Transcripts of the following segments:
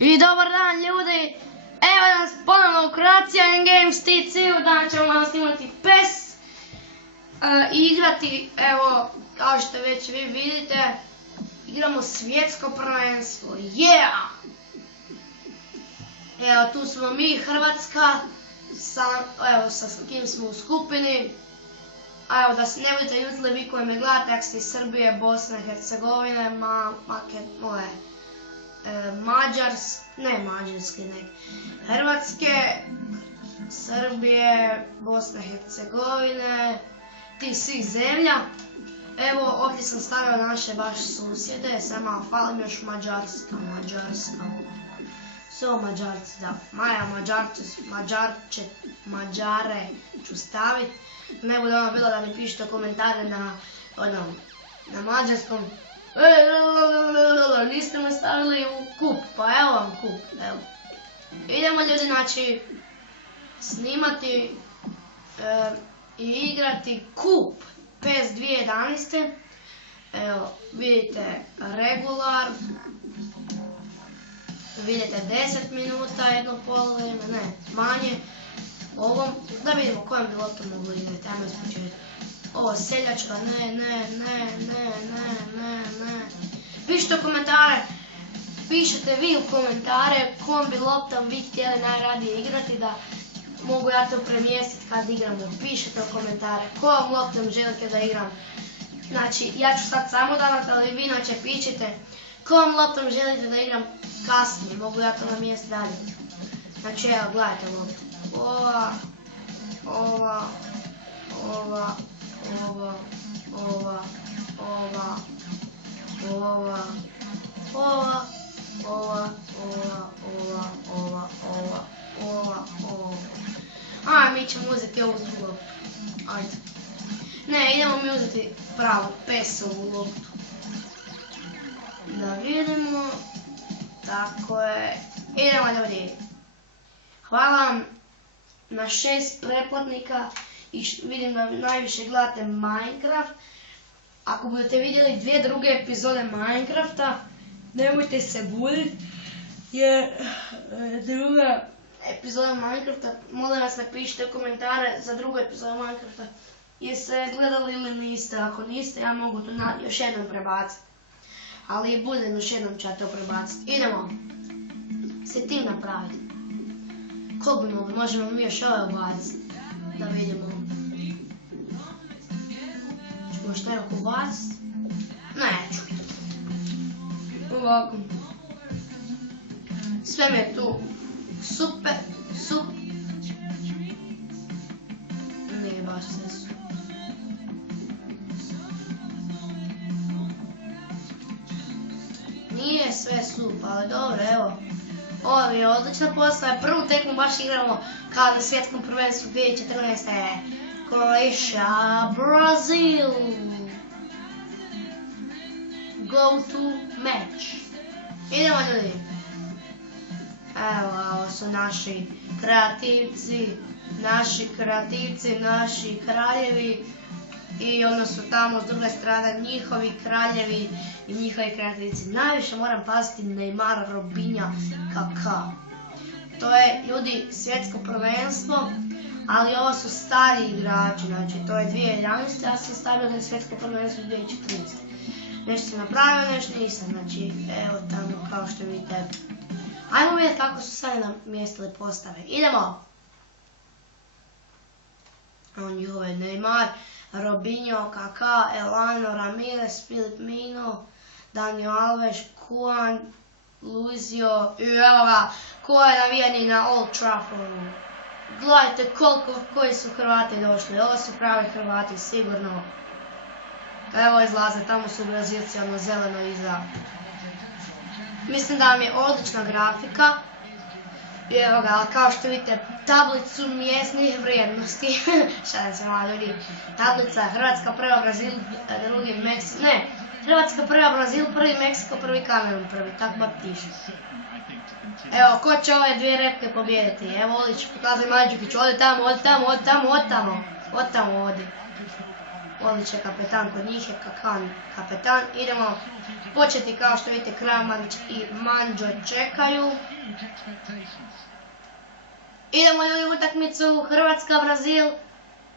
I dobar dan ljudi, evo nas ponovno u Croatia Games TC-u, danas ćemo vam snimati PES i igrati, evo, kao što već vi vidite, igramo svjetsko prvenstvo, yeah! Evo, tu smo mi, Hrvatska, evo sa kim smo u skupini, a evo da se ne budete ljutili vi koji me gledate, ako ste iz Srbije, Bosne i Hercegovine, Hrvatske, Srbije, Bosne i Hercegovine, tih svih zemlja. Evo, ovdje sam stavio naše baš susjede, samo falim još Mađarska. Sve Mađarci, da. Mađare ću staviti. Ne bude ono bilo da mi pišete komentare na mađarskom. Niste me stavili u kup, pa evo vam kup, evo. Idemo ljudi, znači, snimati i igrati kup PES 2011. Evo, vidite regular, vidite 10 minuta, jedno polovine, ne, manje. Ovom, da vidimo kojom bi loptom mogu igrati, ajmo ispočeti. Ovo, seljačka, ne. Pišite u komentare, pišete vi u komentare kom bi loptom vi htjeli najradije igrati, da mogu ja to premjestiti kad igramo. Pišite u komentare kom loptom želite da igram. Znači, ja ću sad samo davat, ali vi inače pišite kom loptom želite da igram kasnije, mogu ja to namjestiti dalje. Znači, evo, gledajte loptu. Ova. A, mi ćemo uzeti ovu drugu loptu. Ajde. Ne, idemo mi uzeti pravu PES-ovu loptu. Da vidimo. Tako je. Idemo ljudi. Hvala vam na 6 pretplatnika i vidim da najviše gledate Minecraft. Ako budete vidjeli 2 druge epizode Minecrafta, nemojte se buditi, jer druga epizoda Minecrafta, molim vas napišite komentare za drugu epizodu Minecrafta, jeste gledali ili niste. Ako niste, ja mogu to još jednom prebaciti. Ali budem još jednom ću ja to prebaciti. Idemo se tim napraviti. Koliko bi mogli, možemo mi još ove ubaciti, da vidimo. Ćemo što je ubaciti? Neću. Ovako. Sve mi je tu super. Nije baš sve super. Nije sve super, ali dobro, evo. Ovo mi je odlična postava, prvu tekmu baš igramo kao na svjetskom prvenstvu 2014. Croatia, Brazil. Go to match. Idemo ljudi. Evo, ovo su naši kreativci, naši kraljevi. I ono su tamo s druge strane njihovi kraljevi i njihovi kreativci. Najviše moram paziti Neymara, Robinja, Kaká. To je, ljudi, svjetsko prvenstvo, ali ovo su stari igrači, znači to je 2011. Ja sam stavio da je svjetsko prvenstvo 2014. Nešto sam napravio, nešto nisam, znači evo tamo kao što vidite. Ajmo vidjeti kako su sad namjestili postave. Idemo! On njihove Neymar, Robinho, Kaká, Elano, Ramirez, Filip Mino, Daniel Alves, Kuan, Luizio i evo ga, ko je navijeni na Old Traffordu. Gledajte koji su Hrvati došli, ovo su pravi Hrvati, sigurno. Evo izlaze, tamo su Brazilci, ono zeleno iza. Mislim da vam je odlična grafika. I evo ga, kao što vidite, tablicu mjesnih vrijednosti. Šalim se malo ljudi. Tablica Hrvatska prva, Brazil drugi, Meksiko, ne. Hrvatska prva, Brazil prvi, Meksiko prvi, Kamerun prvi, tako bar piše. Evo, ko će ove 2 repke pobijediti? Evo, ovdje će pokazati Mandžukić, odi tamo. Olić je kapetan, kod njih je Kakan kapetan. Idemo početi, kao što vidite, Kramarić i Mandžo čekaju. Idemo ljudi u utakmicu Hrvatska-Brazil.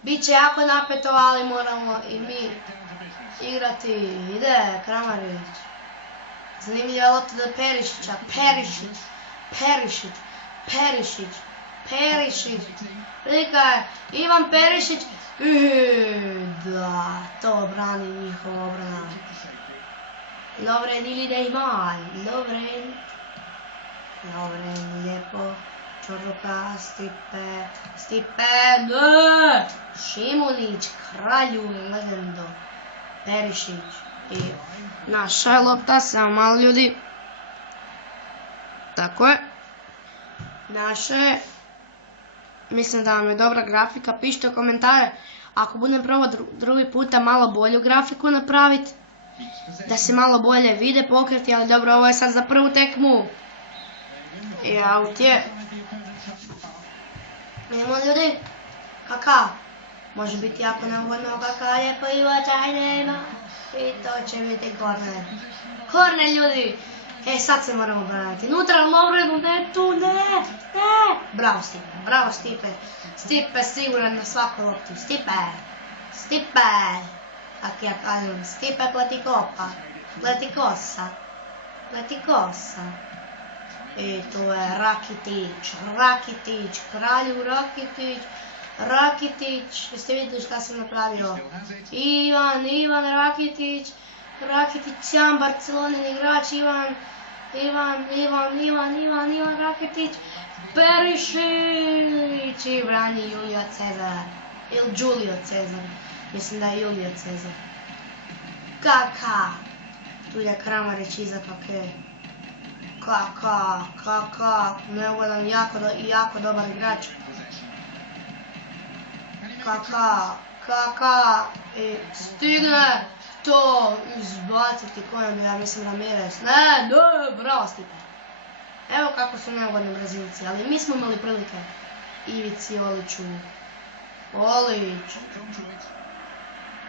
Biće jako napeto, ali moramo i mi igrati. Ide Kramarić. Zanimljiva lopta do Perišića. Perišić. Prilika je Ivan Perišić. Da, to brani njihova obrana. Lovren ili Neymar. Lovren, lijepo. Čorluka, Stipe, ne! Šimunić, Kralju, legendo. Perišić. I naša lopta, samo malo ljudi. Tako je. Naše. Mislim da vam je dobra grafika. Pišite u komentare ako budem probao drugi puta malo bolju grafiku napraviti. Da se malo bolje vide pokreti, ali dobro, ovo je sad za prvu tekmu. I aut je. Idemo ljudi. Kaka. Može biti jako neugodno, Kaka je plivačaj nema. I to će biti korner. Korner ljudi. Sad se moramo braniti. Nutra Lovrenu, ne tu, ne. Bravo Stipe. Stipe siguran na svaku loptu. Stipe. Kako ja kažem, Stipe pleti kosa. I tu je Rakitić, Kralju Rakitić. Jeste vidjeli šta sam napravio? Ivan Rakitić, jedan Barcelonin igrač, Ivan Rakitić, Perišić i brani Julio Cezar. Ili Julio Cezar, mislim da je Julio Cezar. Kaka, tu je Kramarić iza Kake. Kaka, neugodan, jako dobar igrač. Kaka, i stigne to izbaciti kojem bi, ja mislim, Ramirez. Ne, bravo Stipe. Evo kako su neugodni Brazilci, ali mi smo imali prilike. Ivici Oliću.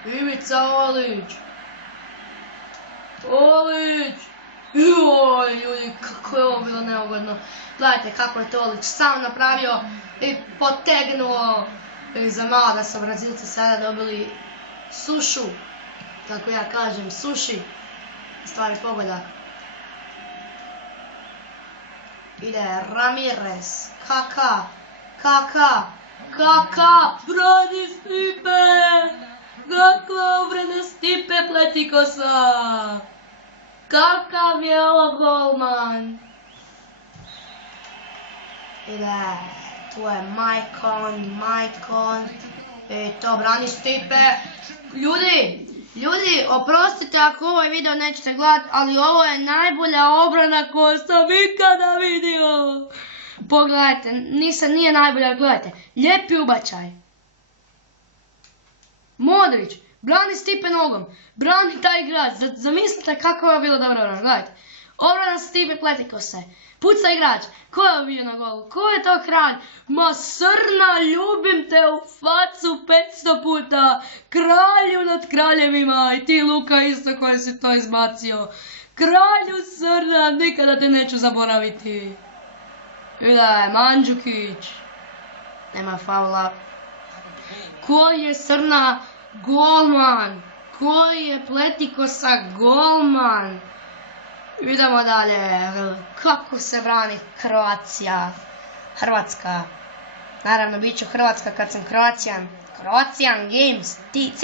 Ivica Olić. Joj, ljudi, kako je ovo bilo neugodno. Gledajte kako je to Olić sam napravio i potegnuo. Za malo da su Brazilci sada dobili sušu. Kako ja kažem, suši. Stvari pogodak. Ide Ramirez. Kaka. Brani Stipe. Kako brani Stipe pleti kosa. Kakav je ovo golman. Ide. Tu je Majkon. I to brani Stipe. Ljudi, oprostite ako ovaj video nećete gledati, ali ovo je najbolja obrana koju sam ikada vidio. Pogledajte, nije najbolja, gledajte. Lijepi ubačaj. Modrić, brani Stipe nogom. Brani taj igrač. Zamislite kako je bilo dobro obrana, gledajte. Obrana Stipe pleti kose. Puca igrač. Ko je bio na golu? Ko je to kralj? Ma Srna, ljubim te u facu 500 puta. Kralju nad kraljevima. I ti Luka isto koji si to izbacio. Kralju Srna, nikada te neću zaboraviti. Ide, Mandžukić. Nema faula. Koji je Srna? Golman. Koji je Pletikosa? Golman. Idemo dalje. Kako se brani Kroacija? Hrvatska. Naravno, bit ću Hrvatska kad sam Kroacijan. Kroacijan Games. TC.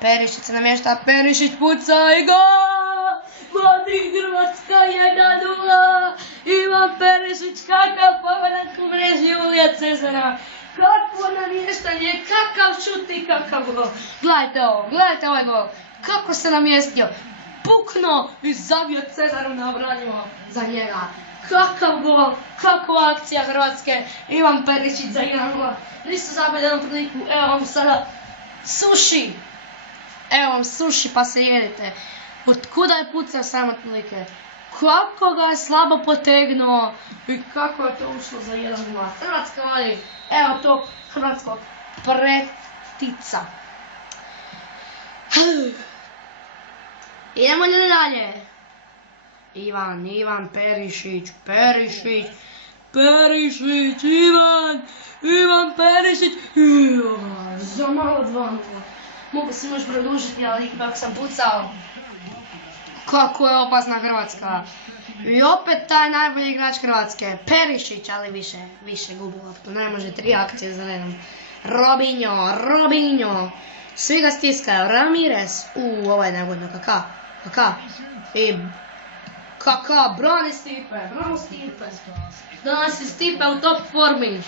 Perišić se namješta. Perišić puca i gol! Vodi Hrvatska 1-0. Ivan Perišić, kakav pogodak u mreži Julija Cezara. Kakvo namještanje, kakav šut i kakav gol. Gledajte ovaj gol. Kako se namjestio. Pukno i zabio Cezaru na obranjivo za njega. Kakav gol, kakva akcija Hrvatske. Ivan Perišić za 1 gol. Nisu zabili jednu priliku. Evo vam sada suši. Pa se jedite. Od kuda je pucao sam otprilike? Kako ga je slabo potegnuo i kako je to ušlo za 1-0. Hrvatska vodi. Evo tog hrvatskog pretica. Idemo dalje. Ivan Perišić, Ivan Perišić, za malo 2-0. Mogu se još produžiti, ali ipak sam pucao. Kako je opasna Hrvatska. I opet taj najbolji igrač Hrvatske, Perišić, ali više gubi loptu. Ne može 3 akcije za redom. Robinho. Svi ga stiskaju. Ramirez. Ovo je negodno. Kaka. I Kaka, brani Stipe. Danas je Stipe u top formi.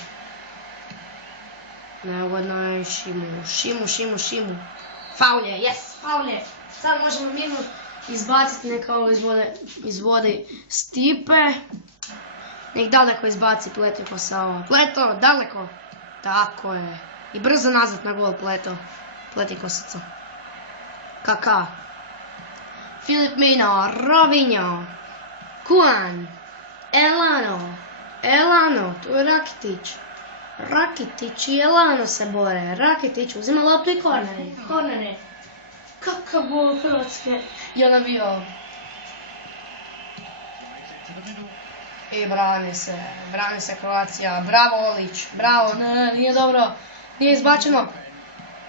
Neugodno je Šimu. Faul je. Sad možemo mirno izbaciti neka ovo iz vode Stipe. Nek daleko izbaci Pletiko sa ovo. Pleto, daleko. Tako je. I brzo nazad na gol Pletikosaca. Kaka. Filip Mino, Robinho. Kuan. Elano, tu je Rakitić i Elano se bore. Rakitić uzima loptu i kornere. Kakav gol Hrvatske. I ona bio. I brani se Kroacija. Bravo Olić. Bravo, ne, nije dobro. Nije izbačeno.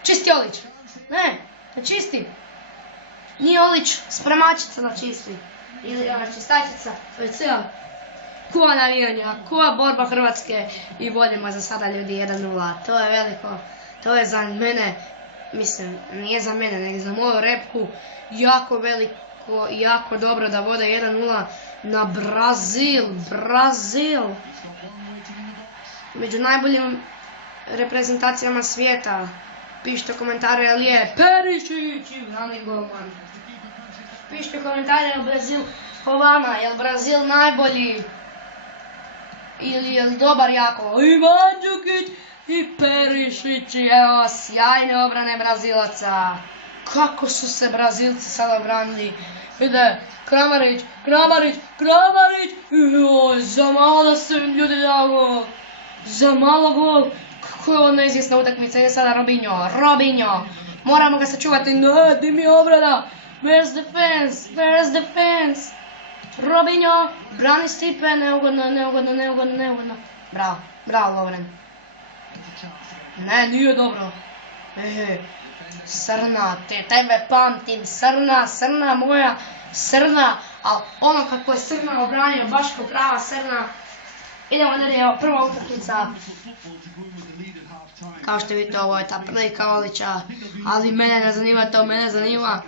Čisti Olić. Ne čisti. Nije Olić, spremačica da čisti. Ili ona čistačica. To je cijel. Koja navijanja, koja borba Hrvatske. I vodimo za sada ljudi 1-0. To je veliko. To je za mene, mislim, nije za mene, nego za moju repku. Jako veliko i jako dobro da vode 1-0 na Brazil. Među najboljim reprezentacijama svijeta. Pišite komentare, je li je Perišić i glavni golman. Pišite komentare o Brazil po vama, je li Brazil najbolji ili je li dobar jako. I Mandžukić i Perišić, evo sjajne obrane Brazilaca. Kako su se Brazilci sada obranili. Ide Kramarić. Joj, za malo da se ljudi dao. Za malo gol. Kako je ovo neizvjesna utakmica. Ide sada Robinho. Moramo ga sačuvati. Ne, di mi je obrana. Where's defense? Robinho. Brani Stipe. Neugodno. Bravo Lovren. Ne, nije dobro. Srna, tebe pamtim. Srna moja. Ali ono kako je Srna obranio, baš kao prava Srna. Idemo dalje, evo prva utakmica. Kao što vidite, ovo je ta prilika Olića. Ali mene ne zanima to, mene zanima.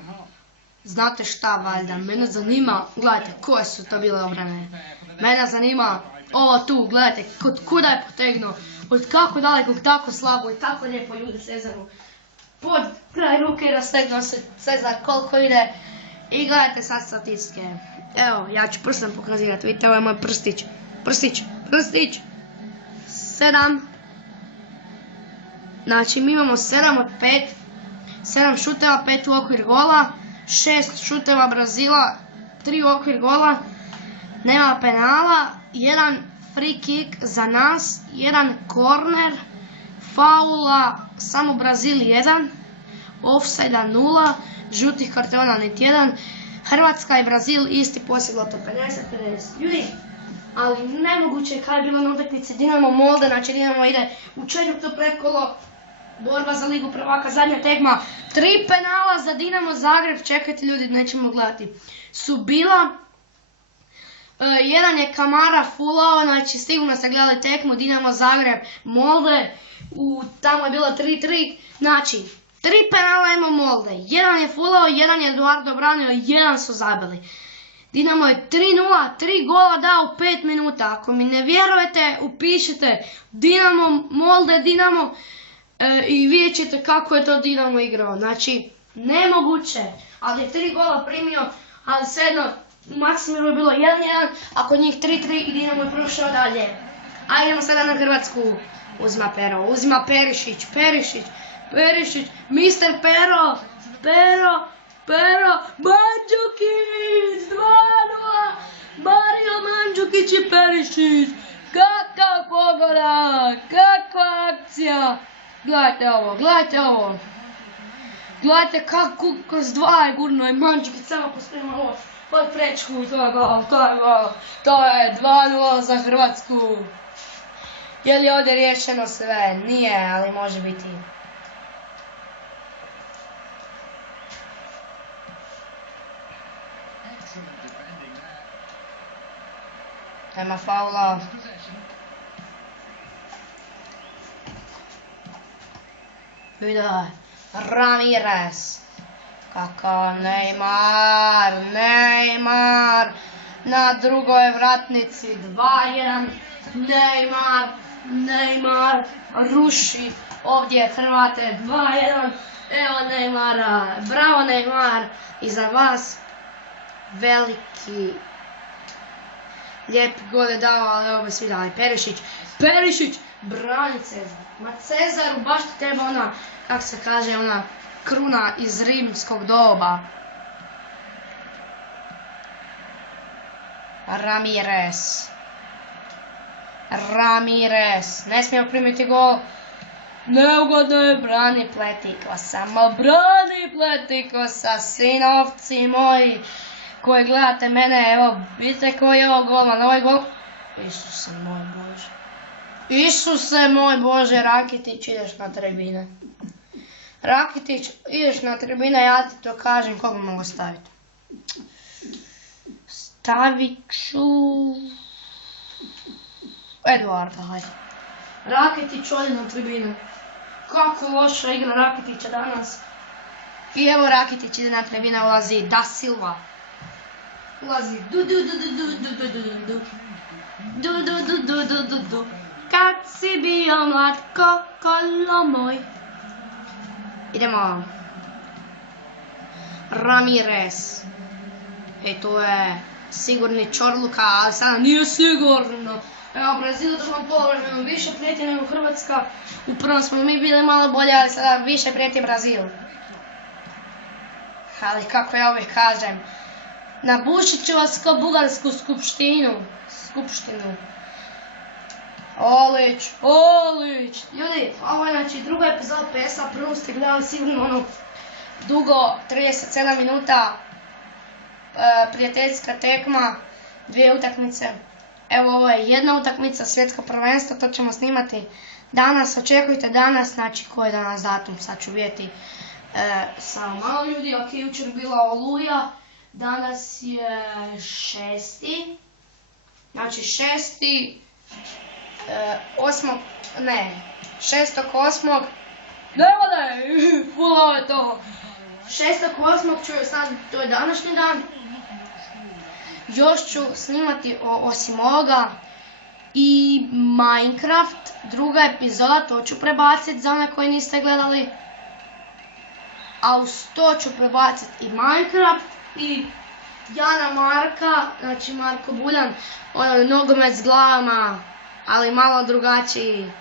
Znate šta valjda, mene zanima, gledajte koje su to bile obrane. Mene zanima ovo tu, gledajte, kuda je potegnuo. Od kako daleko, tako slabo i tako lijepo Juliju Cezaru. Pod kraj ruke rastegnuo se Cezar koliko ide. I gledajte sad statistike. Evo, ja ću prstom pokazivati, vidite ovo je moj prstić. 7. Znači mi imamo 7 od 5. 7 šuteva, 5 u okvir gola. 6 šuteva Brazila, 3 u okvir gola. Nema penala. 1 free kick za nas. 1 korner. Faula samo Brazil 1. Offside 0. Žutih kartona niti 1. Hrvatska i Brazil isti posjed lopta 50-50. Ljudi, ali nemoguće kada je bilo na utakmici Dinamo Molde, znači Dinamo ide u 4. predkolo, borba za Ligu prvaka, zadnja tekma, 3 penala za Dinamo Zagreb, čekajte ljudi, nećemo gledati, su bila, jedan je Kamara fulao, znači sigurno ste gledali tekmu Dinamo Zagreb Molde, tamo je bilo 3-3, znači 3 penala ima Molde, jedan je fulao, jedan je Eduardo branio, jedan su zabili. Dinamo je 3-0, 3 gola dao u 5 minuta. Ako mi ne vjerujete, upišite Dinamo, Molde, Dinamo i vidjet ćete kako je to Dinamo igrao. Znači, nemoguće, ali je 3 gola primio, ali svejedno, u Maksimiru je bilo 1-1, ako njih 3-3 i Dinamo je prošao dalje. A idemo sada na Hrvatsku. Uzima Pero, uzima Perišić, Mr. Pero, Mandžukić, 2-0, Mario Mandžukić i Perišić, kakav pogodak, kakva akcija, Gledajte ovo, gledajte ovo. Gledajte kako kroz dva je gurno je Mandžukić samo pospremao pod prečku i to je gol, to je gol. To je 2:0 za Hrvatsku. Je li ovdje riješeno sve? Nije, ali može biti. Nema faula. Vidaj, Ramirez. Kakav Neymar. Na drugoj vratnici 2:1. Neymar ruši ovdje Hrvate 2:1. Evo Neymara. Bravo Neymar. I za vas veliki lijepi gol je dao, ali ovo svi dali. Perišić, brani Cezar. Ma Cezaru baš ti treba ona, kako se kaže, ona kruna iz rimskog doba. Ramirez. Ne smijemo primiti gol. Neugodno je, brani Pletikosa, sinovci moji koji gledate mene, evo, vidite koji je ovo golman, ovaj gol. Isuse moj Bože, Rakitić, ideš na tribine, ja ti to kažem, koga mogu staviti. Stavit ću Eduarda, hajde. Rakitić ode na tribine. Kako loša igra Rakitića danas. I evo Rakitić ide na tribine, ulazi Da Silva. Ulazi kad si bio mlad kokolo moj. Idemo. Ramirez. To je sigurni Čorluka, ali sada nije sigurno. Evo, Brazil u drugom poluvremenu više prijeti nego Hrvatska. U prvom smo mi bili malo bolje, ali sada više prijeti Brazil. Ali kako ja uvijek kažem, nabušit ću vas kao bugarsku skupštinu. Olić. Ljudi, ovo je znači druga epizoda PS-a, prvu ste gledali sigurno ono dugo, 37 minuta, prijateljska tekma, 2 utakmice. Evo ovo je jedna utakmica, svjetsko prvenstvo, to ćemo snimati danas, očekujte danas, znači koji je danas datum, sad ću vidjeti samo malo ljudi, ok, jučer bila Oluja, danas je 6. Znači 6.8. Nema da je, fulao je to. 6.8. ću sad, to je današnji dan. Još ću snimati osim ovoga i Minecraft, druga epizoda, to ću prebaciti za one koji niste gledali. A uz to ću prebaciti i Minecraft i Jana Marka, znači Marko Buljan, ono nogomet s glavama, ali malo drugačiji.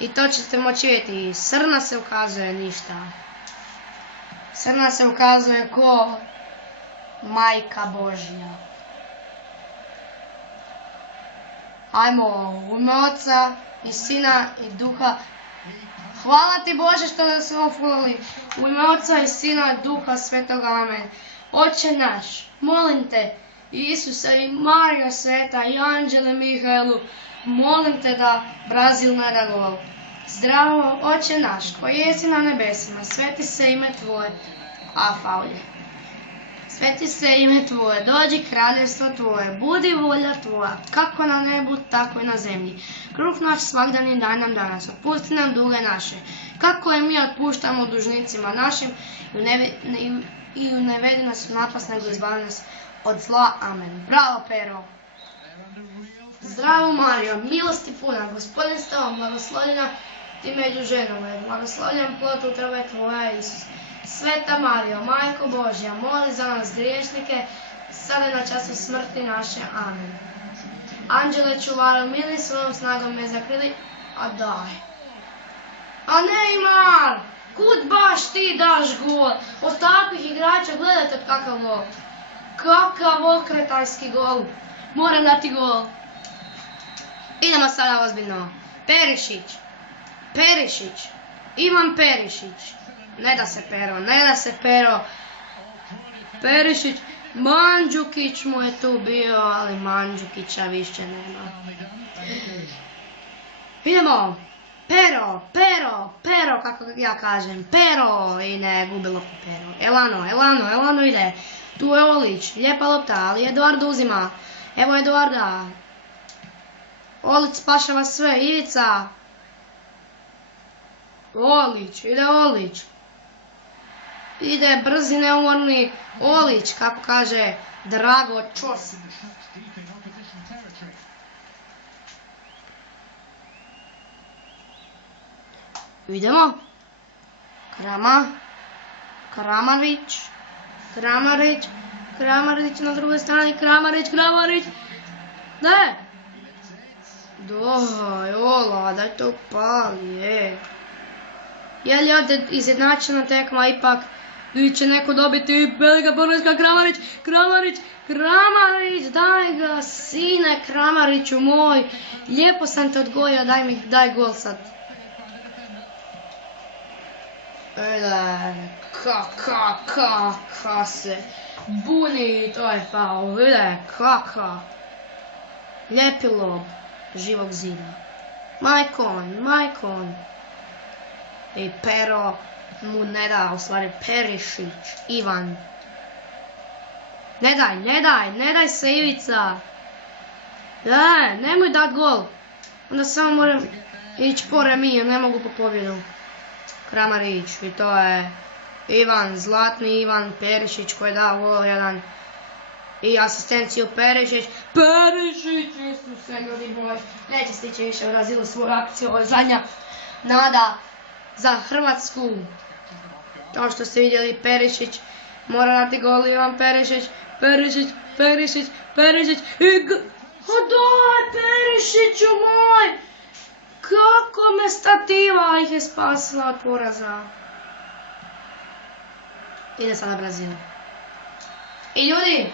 I to ćete moći vidjeti. Srna se ukazuje ništa. Srna se ukazuje ko Majka Božja. Ajmo, u ime Oca i Sina i Duha. Hvala ti Bože što nas smo fulali. U ime Oca i Sina i Duha Svetoga, amen. Oče naš, molim te, Isusa i Marija Sveta i Anđele Mihajlu, molim te da Brazil ne da gol. Zdravo, Oče naš, koji jesi na nebesima, sveti se ime tvoje. Sveti se ime tvoje, dođi kraljevstvo tvoje, budi volja tvoja, kako na nebu, tako i na zemlji. Kruh naš svakdani daj nam danas, otpusti nam duge naše, kako je mi otpuštamo dužnicima našim i ne vedi nas u napast, nego izbavi nas od zla. Amen. Bravo, Pero. Zdravo, Marijo, milosti puna, Gospodin s tobom, blagoslovljena ti među ženama, blagoslovljen plod utrobe tvoja, Isus. Sveta Marijo, Majko Božja, moli za nas griješnike, sada i na času smrti naše. Amen. Anđele čuvaru, mili svojom snagom me zakrili, a daj. A Neymar! Kud baš ti daš gol? Od takvih igrača gledajte kakav gol. Kakav okretarski gol. Moram dati gol. Idemo sada ozbiljno. Perišić. Ivan Perišić. Ne da se Pero. Perišić. Mandžukić mu je tu bio, ali Mandžukića više nema. Idemo. Pero, kako ja kažem. Pero. I ne, gubi loptu Pero. Elano ide. Tu je Olić. Lijepa lopta, ali Eduardo uzima. Evo Eduarda. Olić spašava sve. Ivica. Olić. Ide brzi, neumorni Olić, kako kaže Drago Ćosić. Idemo. Kramarić na drugoj strani. Kramarić. Ne. Daj to pali, Je li ovdje izjednačena tekma ipak? Ili će neko dobiti velika Borneska Kramarić, daj ga, sine Kramariću moj. Lijepo sam te odgojio, daj gol sad. Kaka se buni, to je faul, kaka. Lijepi lob Živog zida. Majkon. I Pero mu ne da, u stvari Perišić, Ivan. Ne daj se Ivica. Nemoj dat gol. Onda samo moram ići po remiju, ne mogu po pobjedu. Kramarić, i to je Ivan, zlatni Ivan Perišić koji je dao gol jedan. I asistenciju Perišić, Isuse ljudi moj. Neće stići više u Brazilu svoju akciju, ovo je zadnja nada za Hrvatsku. Kao što ste vidjeli, Perišić mora dati gol. Ivan Perišić. Daj Perišiću moj! Kako me stativa ih je spasila od poraza. Ide sada Brazil. I ljudi,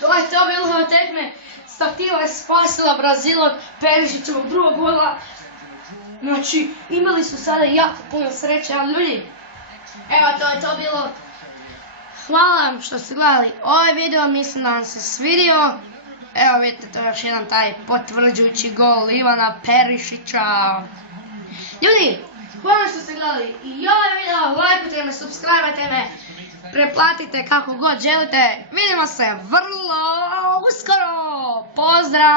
to je to bilo od tekme. Stativa je spasila Brazil od Perišićevog drugog gola. Znači, imali su sada jako puno sreće, ali ljudi, evo to je to bilo. Hvala vam što ste gledali ovaj video, mislim da vam se svidio. Evo vidite, to je još jedan taj potvrđujući gol Ivana Perišića. Ljudi, hvala što ste gledali i ovaj video, lajkujte me, subscribe-ajte me, preplatite kako god želite. Vidimo se vrlo uskoro. Pozdrav!